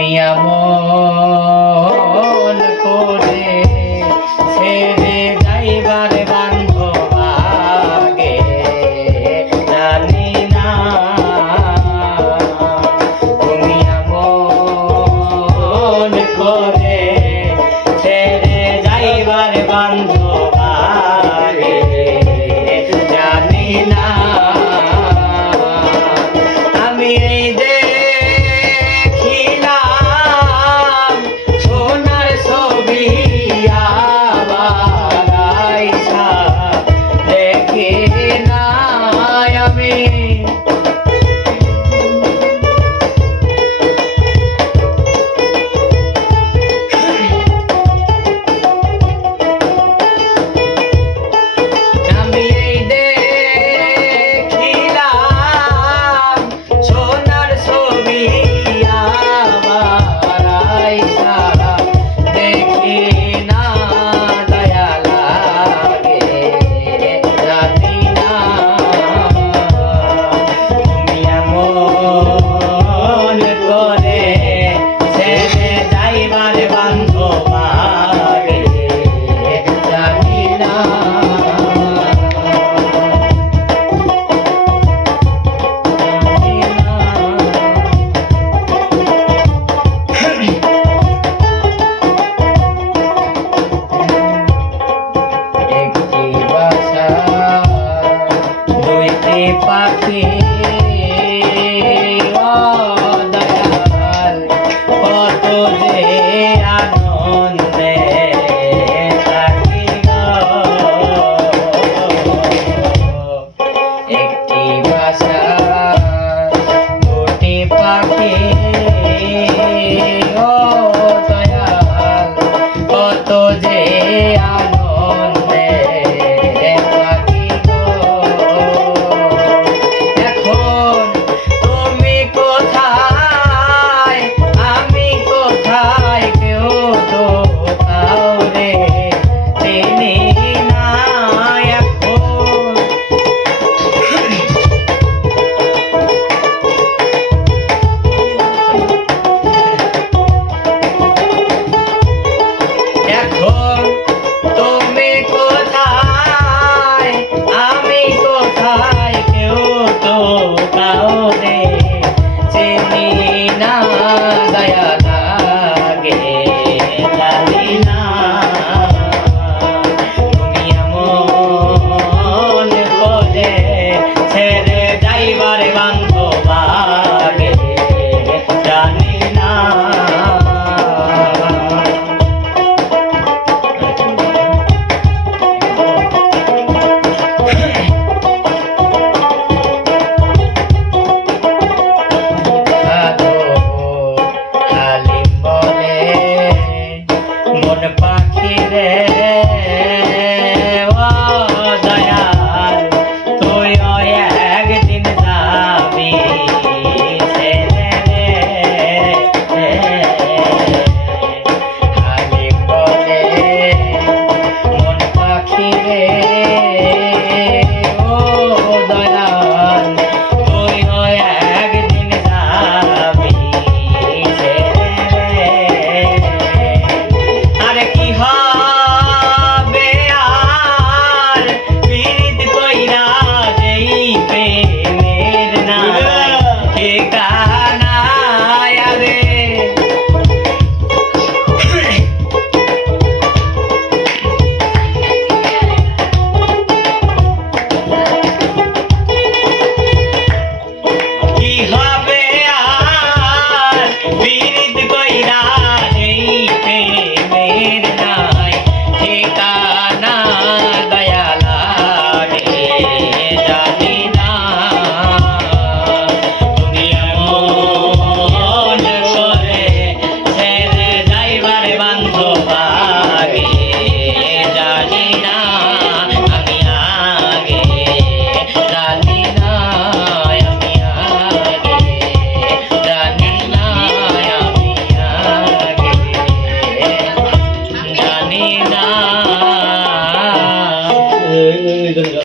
আমি আমর পাপে কত যে আনন্দে থাকি একটি ভাষা দুটি পাখি।